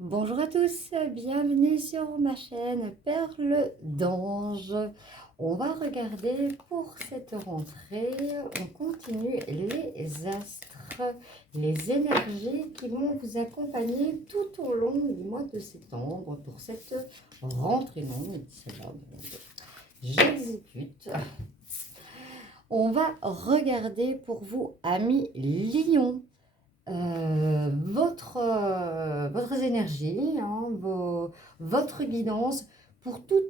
Bonjour à tous, bienvenue sur ma chaîne Perle d'Ange. On va regarder pour cette rentrée, on continue les astres, les énergies qui vont vous accompagner tout au long du mois de septembre pour cette rentrée. Non, c'est là, donc j'exécute. On va regarder pour vous, amis Lion. Votre énergie, hein, votre guidance pour tout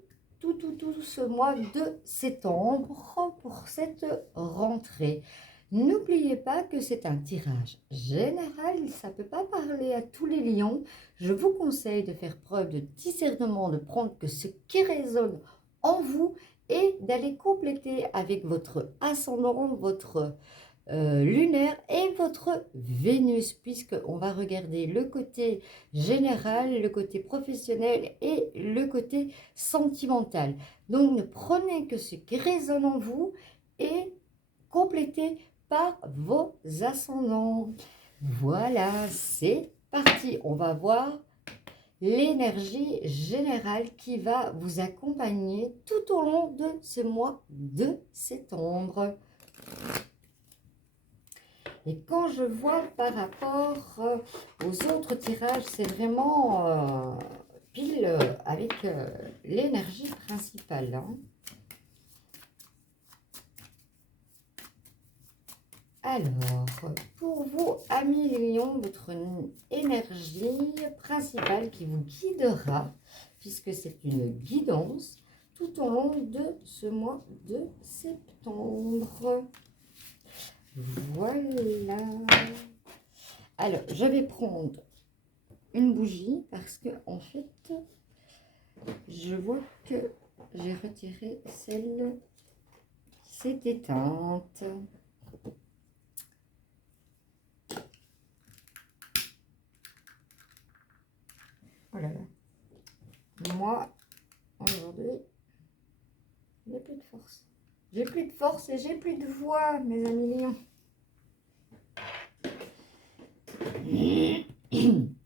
ce mois de septembre, pour cette rentrée. N'oubliez pas que c'est un tirage général, ça ne peut pas parler à tous les lions. Je vous conseille de faire preuve de discernement, de prendre que ce qui résonne en vous et d'aller compléter avec votre ascendant, votre lunaire et votre Vénus, puisqu'on va regarder le côté général, le côté professionnel et le côté sentimental. Donc ne prenez que ce qui résonne en vous et complétez par vos ascendants. Voilà, c'est parti. On va voir l'énergie générale qui va vous accompagner tout au long de ce mois de septembre. Et quand je vois par rapport aux autres tirages, c'est vraiment pile avec l'énergie principale. Hein. Alors, pour vous, amis Lions, votre énergie principale qui vous guidera, puisque c'est une guidance, tout au long de ce mois de septembre. Voilà. Alors, je vais prendre une bougie parce que en fait, je vois que j'ai retiré celle qui s'est éteinte. Oh là là. Moi, aujourd'hui, j'ai plus de force. J'ai plus de force et j'ai plus de voix, mes amis lions.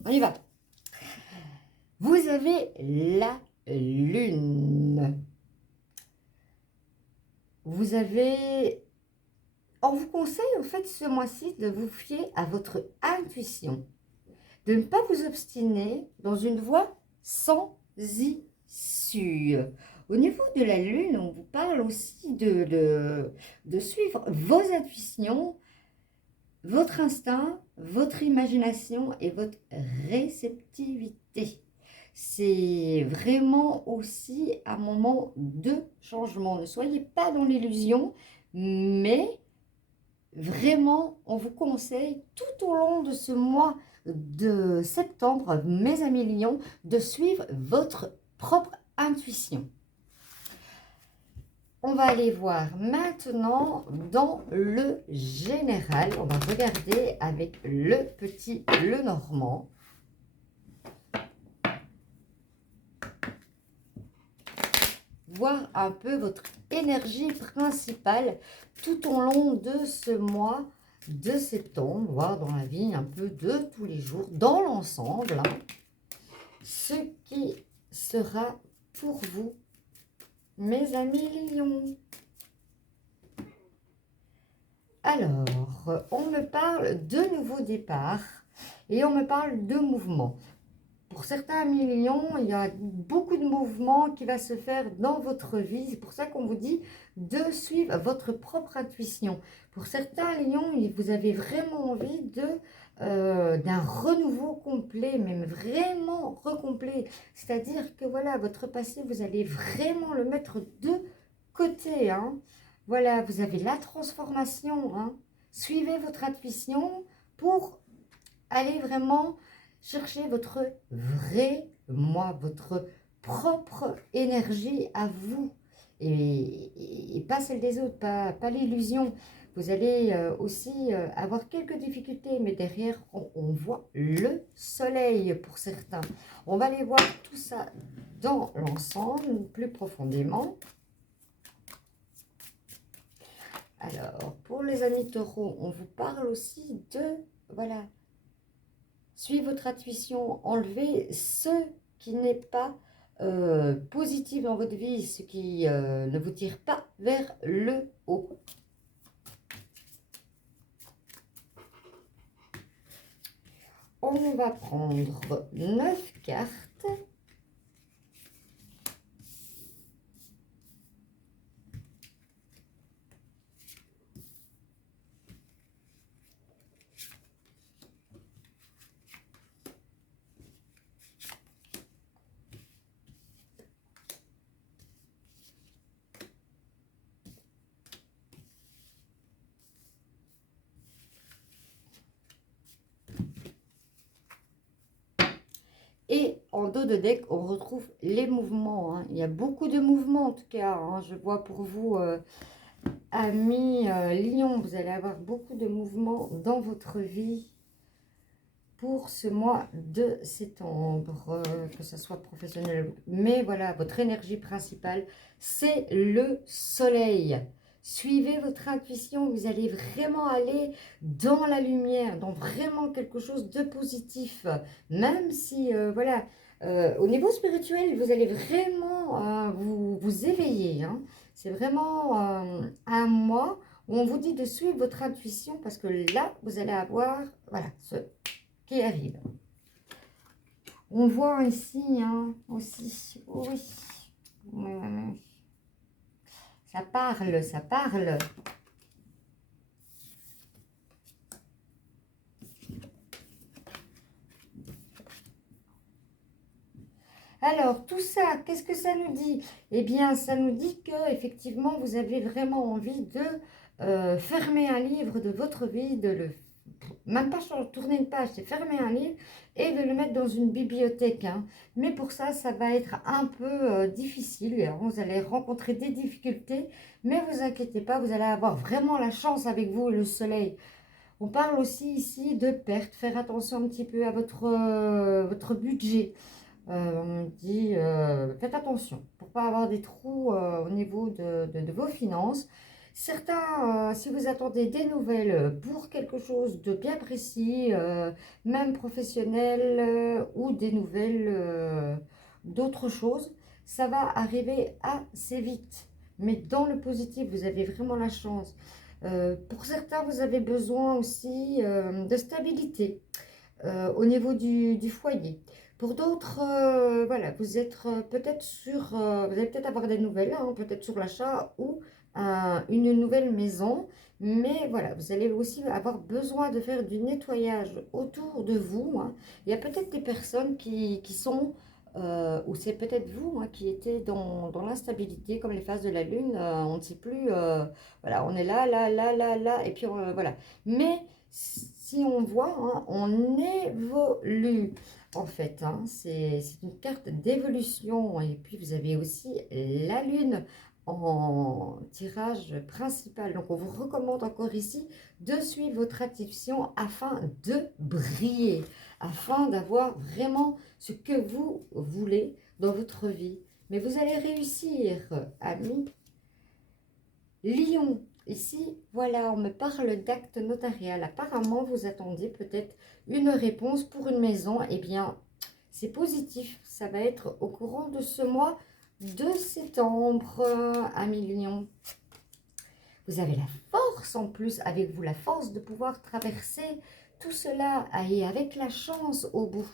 On y va. Vous avez la lune. Vous avez... On vous conseille en fait ce mois-ci de vous fier à votre intuition. De ne pas vous obstiner dans une voie sans issue. Au niveau de la lune, on vous parle aussi de suivre vos intuitions, votre instinct, votre imagination et votre réceptivité. C'est vraiment aussi un moment de changement. Ne soyez pas dans l'illusion, mais vraiment, on vous conseille tout au long de ce mois de septembre, mes amis lions, de suivre votre propre intuition. On va aller voir maintenant dans le général. On va regarder avec le petit bleu normand. Voir un peu votre énergie principale tout au long de ce mois de septembre, voir dans la vie un peu de tous les jours, dans l'ensemble, hein, ce qui sera pour vous, mes amis lions. Alors, on me parle de nouveaux départs et on me parle de mouvements. Pour certains amis lions, il y a beaucoup de mouvements qui va se faire dans votre vie. C'est pour ça qu'on vous dit de suivre votre propre intuition. Pour certains lions, vous avez vraiment envie d'un renouveau complet, même vraiment recomplet. C'est-à-dire que voilà, votre passé, vous allez vraiment le mettre de côté. Hein. Voilà, vous avez la transformation. Hein. Suivez votre intuition pour aller vraiment chercher votre vrai moi, votre propre énergie à vous. Et pas celle des autres, pas l'illusion. Vous allez aussi avoir quelques difficultés, mais derrière, on voit le soleil pour certains. On va aller voir tout ça dans l'ensemble, plus profondément. Alors, pour les amis taureaux, on vous parle aussi de, voilà, Suivez votre intuition, enlevez ce qui n'est pas positif dans votre vie, ce qui ne vous tire pas vers le haut. On va prendre 9 cartes. Et en dos de deck, on retrouve les mouvements. Hein. Il y a beaucoup de mouvements en tout cas. Hein. Je vois pour vous, amis Lion, vous allez avoir beaucoup de mouvements dans votre vie pour ce mois de septembre, que ce soit professionnel. Mais voilà, votre énergie principale, c'est le soleil. Suivez votre intuition, vous allez vraiment aller dans la lumière, dans vraiment quelque chose de positif. Même si, voilà, au niveau spirituel, vous allez vraiment vous éveiller. Hein. C'est vraiment un mois où on vous dit de suivre votre intuition parce que là, vous allez avoir, voilà, ce qui arrive. On voit ici, hein, aussi, oui. Ça parle, ça parle. Alors, tout ça, qu'est-ce que ça nous dit? Eh bien, ça nous dit que effectivement, vous avez vraiment envie de fermer un livre de votre vie, de le même pas tourner une page, c'est fermer un livre et de le mettre dans une bibliothèque. Hein. Mais pour ça, ça va être un peu difficile. Alors, vous allez rencontrer des difficultés, mais ne vous inquiétez pas, vous allez avoir vraiment la chance avec vous et le soleil. On parle aussi ici de perte, faire attention un petit peu à votre budget. On dit, faites attention pour ne pas avoir des trous au niveau de vos finances. Certains, si vous attendez des nouvelles pour quelque chose de bien précis, même professionnel, ou des nouvelles d'autres choses, ça va arriver assez vite. Mais dans le positif, vous avez vraiment la chance. Pour certains, vous avez besoin aussi de stabilité au niveau du foyer. Pour d'autres, voilà, vous êtes peut-être sur, vous allez peut-être avoir des nouvelles, hein, peut-être sur l'achat ou une nouvelle maison. Mais voilà, vous allez aussi avoir besoin de faire du nettoyage autour de vous. Hein. Il y a peut-être des personnes qui sont, ou c'est peut-être vous hein, qui étiez dans l'instabilité, comme les phases de la Lune. On ne sait plus, voilà, on est là, là, là, là, là, et puis voilà. Mais si on voit, hein, on évolue en fait. Hein, c'est une carte d'évolution. Et puis vous avez aussi la Lune en tirage principal. Donc on vous recommande encore ici de suivre votre intuition afin de briller, afin d'avoir vraiment ce que vous voulez dans votre vie. Mais vous allez réussir, amis Lion. Ici, voilà, on me parle d'acte notarial. Apparemment, vous attendiez peut-être une réponse pour une maison. Eh bien, c'est positif. Ça va être au courant de ce mois de septembre, amis Lion. Vous avez la force en plus avec vous, la force de pouvoir traverser tout cela et avec la chance au bout.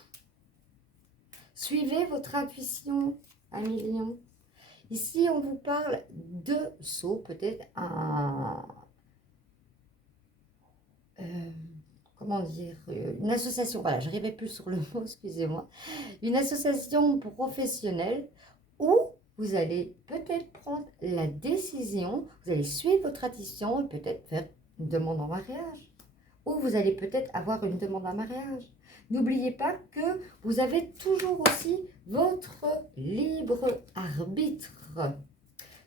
Suivez votre intuition, amis Lion. Ici, on vous parle de saut, peut-être un... comment dire, une association, voilà, je n'arrivais plus sur le mot, excusez-moi, une association professionnelle où vous allez peut-être prendre la décision, vous allez suivre votre intuition et peut-être faire une demande en mariage, ou vous allez peut-être avoir une demande en mariage. N'oubliez pas que vous avez toujours aussi votre libre arbitre.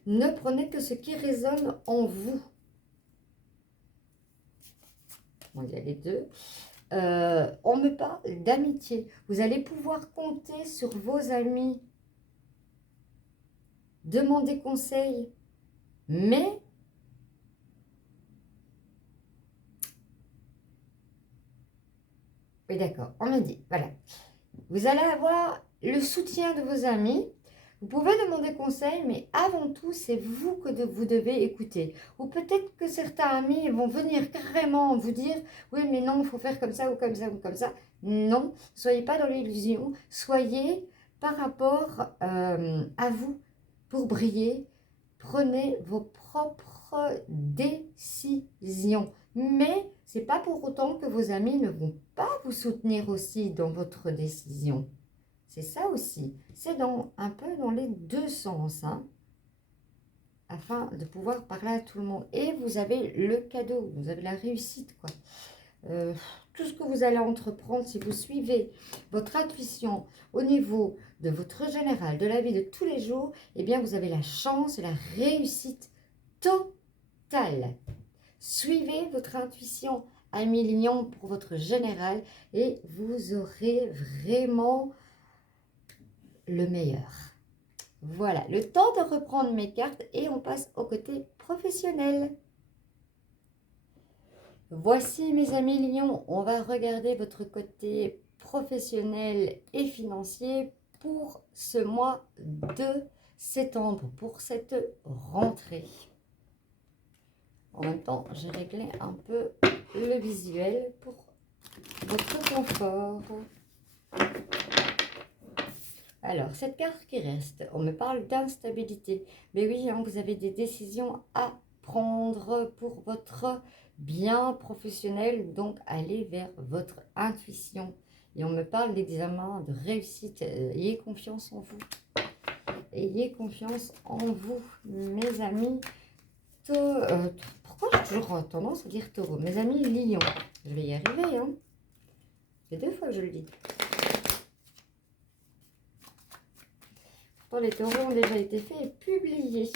Ne prenez que ce qui résonne en vous. Bon, il y a les deux. On me parle d'amitié. Vous allez pouvoir compter sur vos amis. Demandez conseil. Mais Oui, d'accord. On me dit, voilà. Vous allez avoir le soutien de vos amis. Vous pouvez demander conseil, mais avant tout, c'est vous que vous devez écouter. Ou peut-être que certains amis vont venir carrément vous dire, oui, mais non, il faut faire comme ça ou comme ça ou comme ça. Non, soyez pas dans l'illusion. Soyez par rapport à vous pour briller. Prenez vos propres décisions. Mais ce n'est pas pour autant que vos amis ne vont pas vous soutenir aussi dans votre décision. C'est ça aussi. C'est un peu dans les deux sens, hein, afin de pouvoir parler à tout le monde. Et vous avez le cadeau, vous avez la réussite, quoi. Tout ce que vous allez entreprendre, si vous suivez votre intuition au niveau de votre général, de la vie de tous les jours, eh bien, vous avez la chance et la réussite totale. Suivez votre intuition à 1 000 000 pour votre général et vous aurez vraiment le meilleur. Voilà, le temps de reprendre mes cartes et on passe au côté professionnel. Voici mes amis lions, on va regarder votre côté professionnel et financier pour ce mois de septembre, pour cette rentrée. En même temps, j'ai réglé un peu le visuel pour votre confort. Alors, cette carte qui reste, on me parle d'instabilité. Mais oui, hein, vous avez des décisions à prendre pour votre bien professionnel. Donc, allez vers votre intuition. Et on me parle d'examen, de réussite. Ayez confiance en vous. Ayez confiance en vous, mes amis. Pourquoi j'ai toujours tendance à dire taureau? Mes amis lions. Je vais y arriver, hein. C'est 2 fois que je le dis. Les taureaux ont déjà été faits et publiés.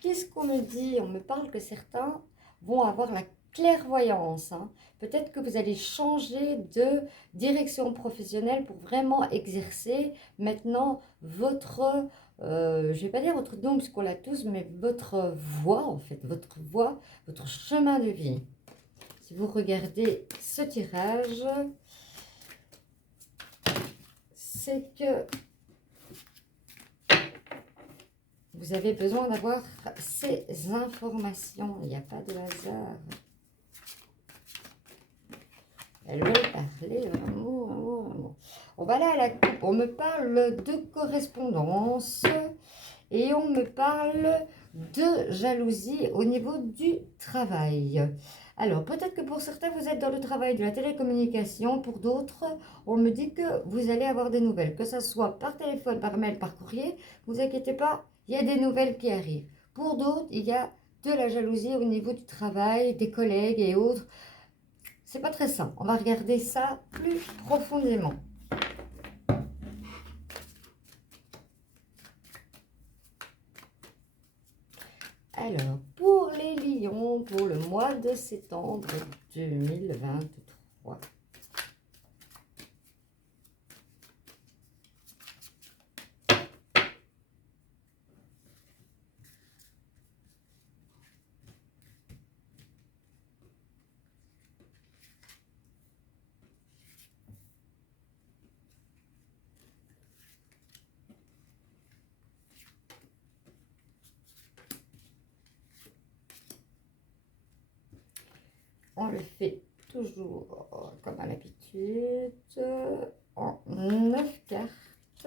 Qu'est-ce qu'on me dit? On me parle que certains vont avoir la clairvoyance. Hein. Peut-être que vous allez changer de direction professionnelle pour vraiment exercer maintenant votre, je ne vais pas dire votre don, puisqu'on l'a tous, mais votre voie, en fait, votre voie, votre chemin de vie. Si vous regardez ce tirage, c'est que vous avez besoin d'avoir ces informations. Il n'y a pas de hasard. Elle veut parler vraiment. On va aller à la coupe. On me parle de correspondance et on me parle de jalousie au niveau du travail. Alors, peut-être que pour certains, vous êtes dans le travail de la télécommunication. Pour d'autres, on me dit que vous allez avoir des nouvelles, que ce soit par téléphone, par mail, par courrier. Ne vous inquiétez pas, il y a des nouvelles qui arrivent. Pour d'autres, il y a de la jalousie au niveau du travail, des collègues et autres. C'est pas très simple. On va regarder ça plus profondément. Alors, pour les lions, pour le mois de septembre 2023. On le fait toujours comme à l'habitude en 9 cartes.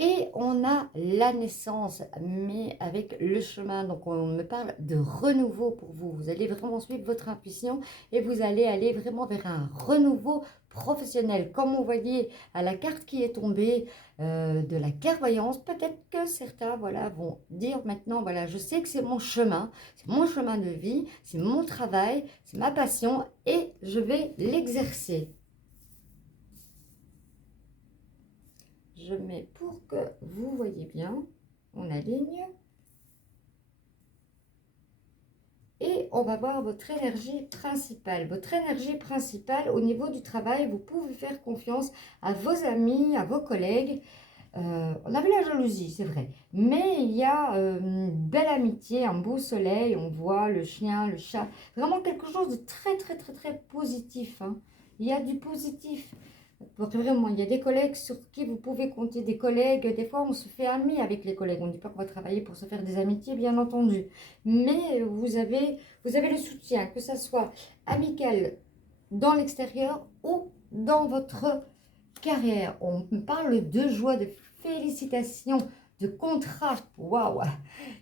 Et on a la naissance, mais avec le chemin. Donc, on me parle de renouveau pour vous. Vous allez vraiment suivre votre intuition et vous allez aller vraiment vers un renouveau professionnel. Comme on voyait à la carte qui est tombée de la clairvoyance, peut-être que certains voilà, vont dire maintenant, voilà, je sais que c'est mon chemin de vie, c'est mon travail, c'est ma passion et je vais l'exercer. Je mets pour que vous voyez bien, on aligne. Et on va voir votre énergie principale. Votre énergie principale au niveau du travail, vous pouvez faire confiance à vos amis, à vos collègues. On avait la jalousie, c'est vrai. Mais il y a une belle amitié, un beau soleil. On voit le chien, le chat. Vraiment quelque chose de très, très, très, très positif, hein. Il y a du positif. Vraiment, il y a des collègues sur qui vous pouvez compter. Des collègues, des fois, on se fait amis avec les collègues. On ne dit pas qu'on va travailler pour se faire des amitiés, bien entendu. Mais vous avez le soutien, que ça soit amical dans l'extérieur ou dans votre carrière. On parle de joie, de félicitations, de contrat. Waouh!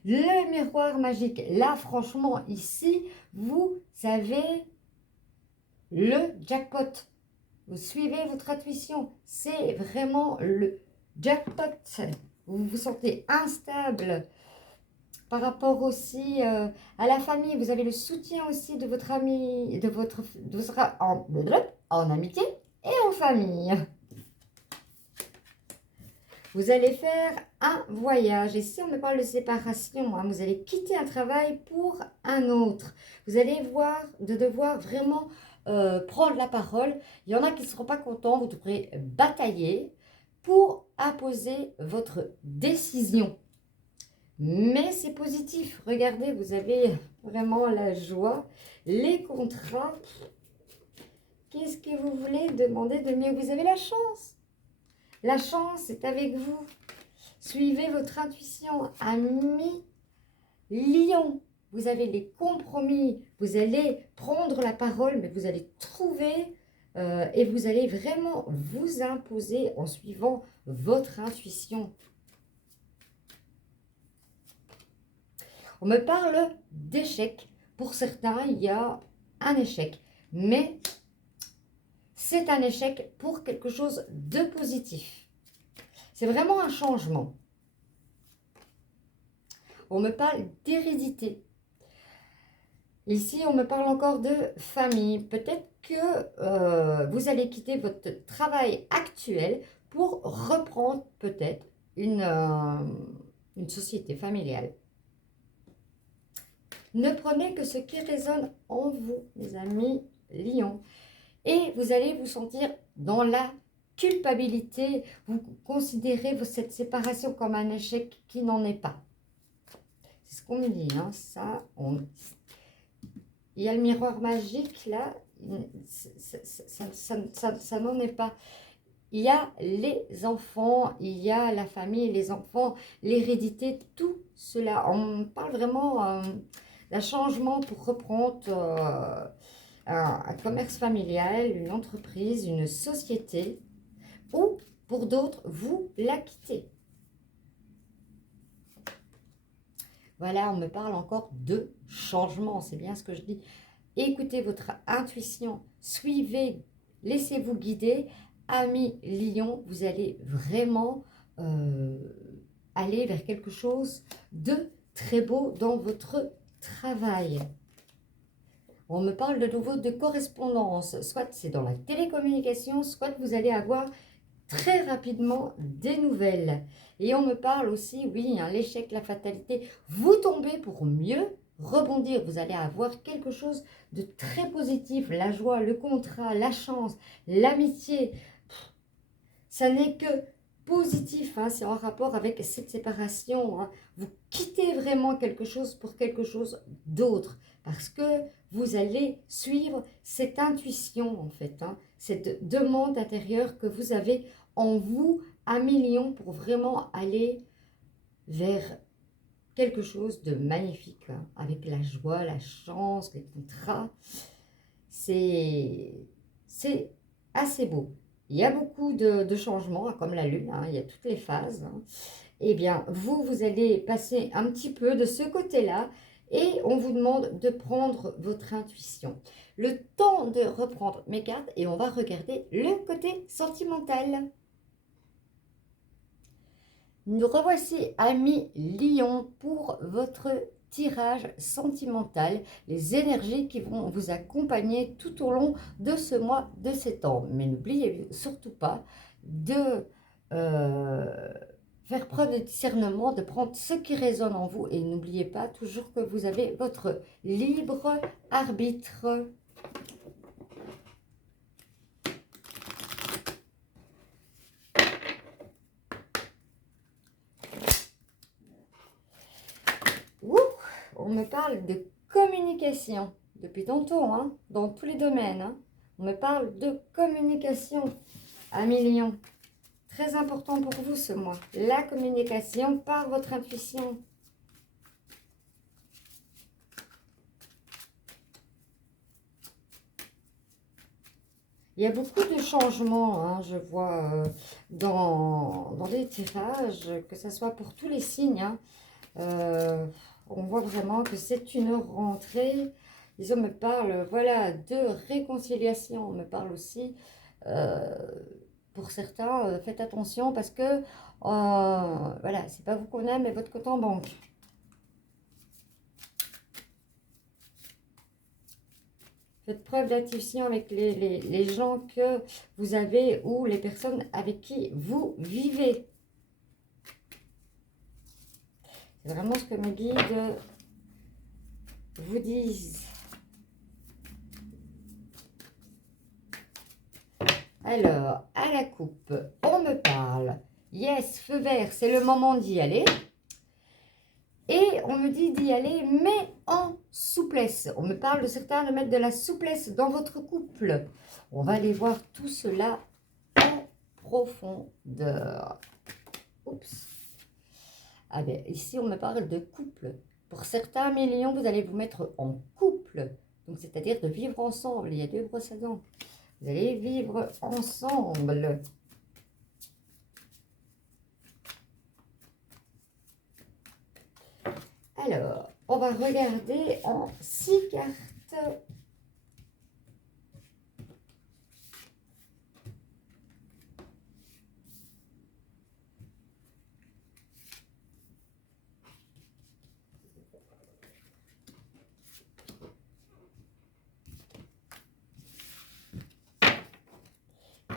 Le miroir magique. Là, franchement, ici, vous avez le jackpot. Vous suivez votre intuition. C'est vraiment le jackpot. Vous vous sentez instable par rapport aussi à la famille. Vous avez le soutien aussi de votre ami, en amitié et en famille. Vous allez faire un voyage. Et si on me parle de séparation, hein, vous allez quitter un travail pour un autre. Vous allez devoir vraiment prendre la parole. Il y en a qui ne seront pas contents. Vous devrez batailler pour imposer votre décision. Mais c'est positif. Regardez, vous avez vraiment la joie. Les contrats. Qu'est-ce que vous voulez demander de mieux? Vous avez la chance. La chance est avec vous. Suivez votre intuition. Ami Lion, vous avez les compromis. Vous allez prendre la parole, mais vous allez trouver et vous allez vraiment vous imposer en suivant votre intuition. On me parle d'échec. Pour certains, il y a un échec. Mais c'est un échec pour quelque chose de positif. C'est vraiment un changement. On me parle d'hérédité. Ici, on me parle encore de famille. Peut-être que vous allez quitter votre travail actuel pour reprendre peut-être une société familiale. Ne prenez que ce qui résonne en vous, mes amis Lion. Et vous allez vous sentir dans la culpabilité. Vous considérez cette séparation comme un échec qui n'en est pas. C'est ce qu'on me dit. Hein. Il y a le miroir magique là. Ça n'en est pas. Il y a les enfants, il y a la famille, les enfants, l'hérédité, tout cela. On parle vraiment d'un changement pour reprendre un commerce familial, une entreprise, une société, ou pour d'autres, vous la quittez. Voilà, on me parle encore de changement, c'est bien ce que je dis. Écoutez votre intuition, suivez, laissez-vous guider. Ami Lion, vous allez vraiment aller vers quelque chose de très beau dans votre travail. On me parle de nouveau de correspondance, soit c'est dans la télécommunication, soit vous allez avoir très rapidement des nouvelles. Et on me parle aussi, oui, hein, l'échec, la fatalité, vous tombez pour mieux rebondir. Vous allez avoir quelque chose de très positif, la joie, le contrat, la chance, l'amitié. Ça n'est que positif, hein, c'est en rapport avec cette séparation. Hein. Vous quittez vraiment quelque chose pour quelque chose d'autre parce que vous allez suivre cette intuition en fait, hein, cette demande intérieure que vous avez en vous, ami Lion, pour vraiment aller vers quelque chose de magnifique, hein, avec la joie, la chance, les contrats. C'est assez beau. Il y a beaucoup de changements, comme la lune, hein, il y a toutes les phases. Hein. Eh bien, vous allez passer un petit peu de ce côté-là et on vous demande de prendre votre intuition. Le temps de reprendre mes cartes et on va regarder le côté sentimental. Nous revoici, amis Lion, pour votre tirage sentimental, les énergies qui vont vous accompagner tout au long de ce mois de septembre. Mais n'oubliez surtout pas de faire preuve de discernement, de prendre ce qui résonne en vous et n'oubliez pas toujours que vous avez votre libre arbitre. on me parle de communication. Depuis tantôt, hein, dans tous les domaines. Hein. On me parle de communication. 1 million. Très important pour vous ce mois. La communication par votre intuition. Il y a beaucoup de changements, hein, je vois, dans les tirages, que ce soit pour tous les signes. Hein. On voit vraiment que c'est une rentrée. Ils me parlent, voilà, de réconciliation. On me parle aussi, pour certains, faites attention parce que, voilà, c'est pas vous qu'on aime, mais votre compte en banque. Faites preuve d'intuition avec les gens que vous avez ou les personnes avec qui vous vivez. C'est vraiment ce que mes guides vous disent. Alors, à la coupe, on me parle. Yes, feu vert, c'est le moment d'y aller. Et on me dit d'y aller, mais en souplesse. On me parle de certains de mettre de la souplesse dans votre couple. On va aller voir tout cela en profondeur. Oups. Ah ben, ici, on me parle de couple. Pour certains millions, vous allez vous mettre en couple. Donc, c'est-à-dire de vivre ensemble. Il y a 2 brosses à dents. Vous allez vivre ensemble. Alors, on va regarder en 6 cartes.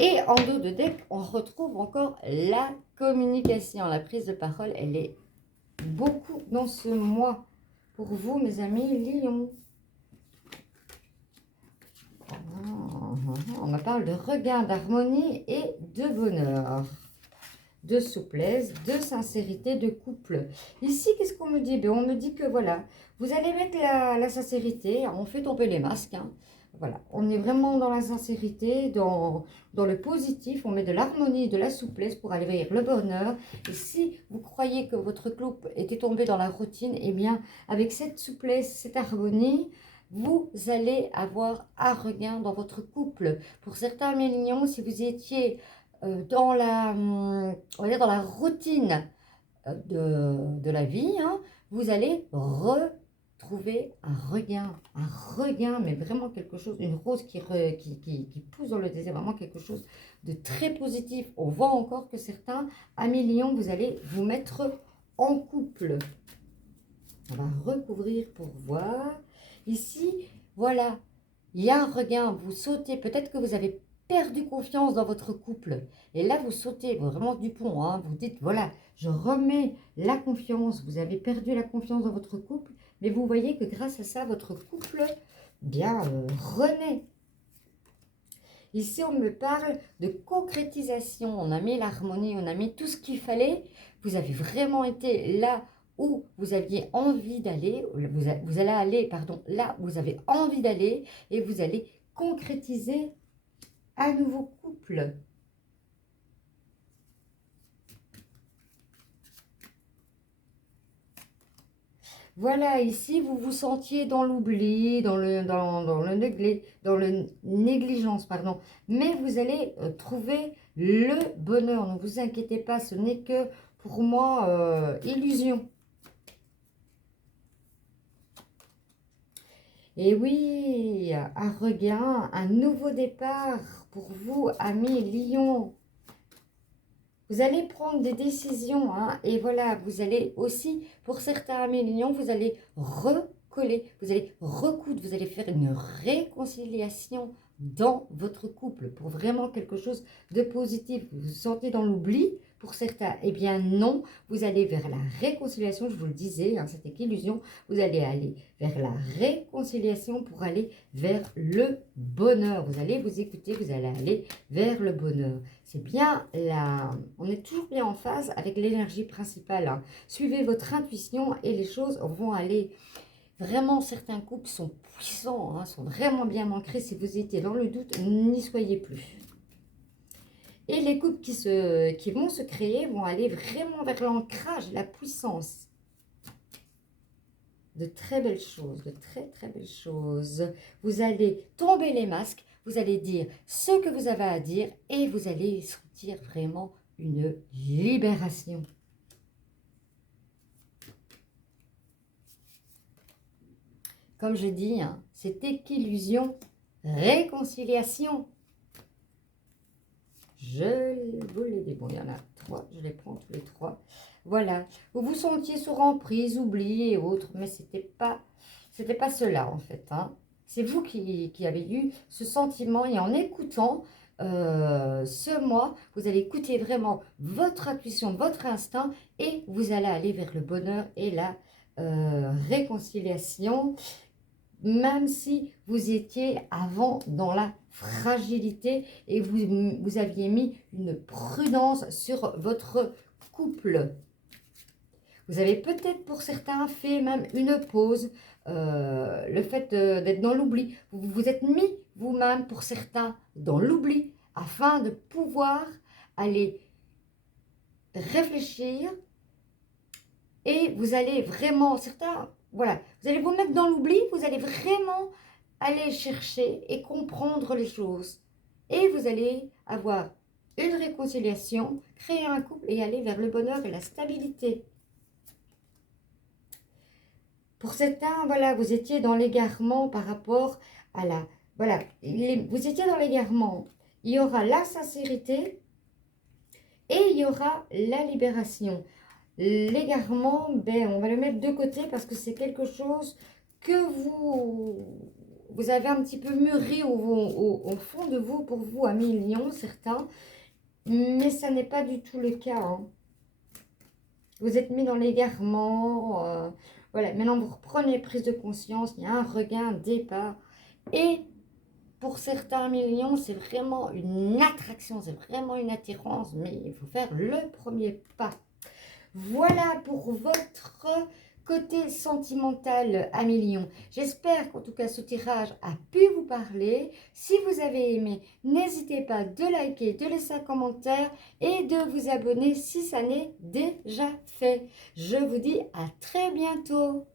Et en dos de deck, on retrouve encore la communication. La prise de parole, elle est beaucoup dans ce mois. Pour vous, mes amis Lion. On me parle de regain d'harmonie et de bonheur. De souplesse, de sincérité, de couple. Ici, qu'est-ce qu'on me dit? Ben, on me dit que voilà, vous allez mettre la sincérité. On fait tomber les masques. Hein. Voilà, on est vraiment dans la sincérité, dans le positif. On met de l'harmonie, de la souplesse pour aller vers le bonheur. Et si vous croyez que votre couple était tombé dans la routine, eh bien, avec cette souplesse, cette harmonie, vous allez avoir un regain dans votre couple. Pour certains millions, si vous étiez dans on va dire dans la routine de la vie, hein, vous allez retrouver un regain, mais vraiment quelque chose, une rose qui pousse dans le désert, vraiment quelque chose de très positif. On voit encore que certains, à millions, vous allez vous mettre en couple. On va recouvrir pour voir. Ici, voilà, il y a un regain, vous sautez, peut-être que vous avez perdu confiance dans votre couple. Et là, vous sautez vraiment du pont. Hein. Vous dites, voilà, je remets la confiance. Vous avez perdu la confiance dans votre couple. Mais vous voyez que grâce à ça, votre couple, bien, renaît. Ici, on me parle de concrétisation. On a mis l'harmonie, on a mis tout ce qu'il fallait. Vous avez vraiment été là où vous aviez envie d'aller. Vous allez aller, pardon, là où vous avez envie d'aller. Et vous allez concrétiser un nouveau couple. Voilà, ici, vous vous sentiez dans l'oubli, dans le négligence, pardon. Mais vous allez trouver le bonheur. Ne vous inquiétez pas, ce n'est que, pour moi, illusion. Et oui, un regain, un nouveau départ pour vous, amis Lion. Vous allez prendre des décisions, hein, et voilà, vous allez aussi, pour certains amis Lion, vous allez recoller, vous allez recoudre, vous allez faire une réconciliation dans votre couple pour vraiment quelque chose de positif. Vous vous sentez dans l'oubli pour certains, eh bien non, vous allez vers la réconciliation, je vous le disais, hein, c'était qu'illusion, vous allez aller vers la réconciliation pour aller vers le bonheur. Vous allez vous écouter, vous allez aller vers le bonheur. C'est bien là, on est toujours bien en phase avec l'énergie principale. Hein. Suivez votre intuition et les choses vont aller Vraiment, certains couples sont puissants, hein, sont vraiment bien ancrés. Si vous étiez dans le doute, n'y soyez plus. Et les couples qui vont se créer vont aller vraiment vers l'ancrage, la puissance. De très belles choses, de très très belles choses. Vous allez tomber les masques, vous allez dire ce que vous avez à dire et vous allez sentir vraiment une libération. Comme je dis, hein, c'était qu'illusion, réconciliation. Je vous l'ai dit, bon, il y en a 3, je les prends tous les 3. Voilà, vous vous sentiez sur emprise, oublié et autres, mais c'était pas cela en fait. Hein. C'est vous qui avez eu ce sentiment et en écoutant ce mois, vous allez écouter vraiment votre intuition, votre instinct et vous allez aller vers le bonheur et la réconciliation. Même si vous étiez avant dans la fragilité et vous aviez mis une prudence sur votre couple. Vous avez peut-être pour certains fait même une pause, le fait d'être dans l'oubli. Vous vous êtes mis vous-même pour certains dans l'oubli afin de pouvoir aller réfléchir et vous allez vraiment, certains, voilà, vous allez vous mettre dans l'oubli, vous allez vraiment aller chercher et comprendre les choses. Et vous allez avoir une réconciliation, créer un couple et aller vers le bonheur et la stabilité. Pour certains, voilà, vous étiez dans l'égarement par rapport à la... Voilà, vous étiez dans l'égarement. Il y aura la sincérité et il y aura la libération. L'égarement, ben, on va le mettre de côté parce que c'est quelque chose que vous avez un petit peu mûri au fond de vous, pour vous, à millions, certains. Mais ça n'est pas du tout le cas. Hein. Vous êtes mis dans l'égarement. Voilà, maintenant vous reprenez prise de conscience. Il y a un regain, un départ. Et pour certains millions, c'est vraiment une attraction, c'est vraiment une attirance. Mais il faut faire le premier pas. Voilà pour votre côté sentimental à millions. J'espère qu'en tout cas ce tirage a pu vous parler. Si vous avez aimé, n'hésitez pas de liker, de laisser un commentaire et de vous abonner si ça n'est déjà fait. Je vous dis à très bientôt.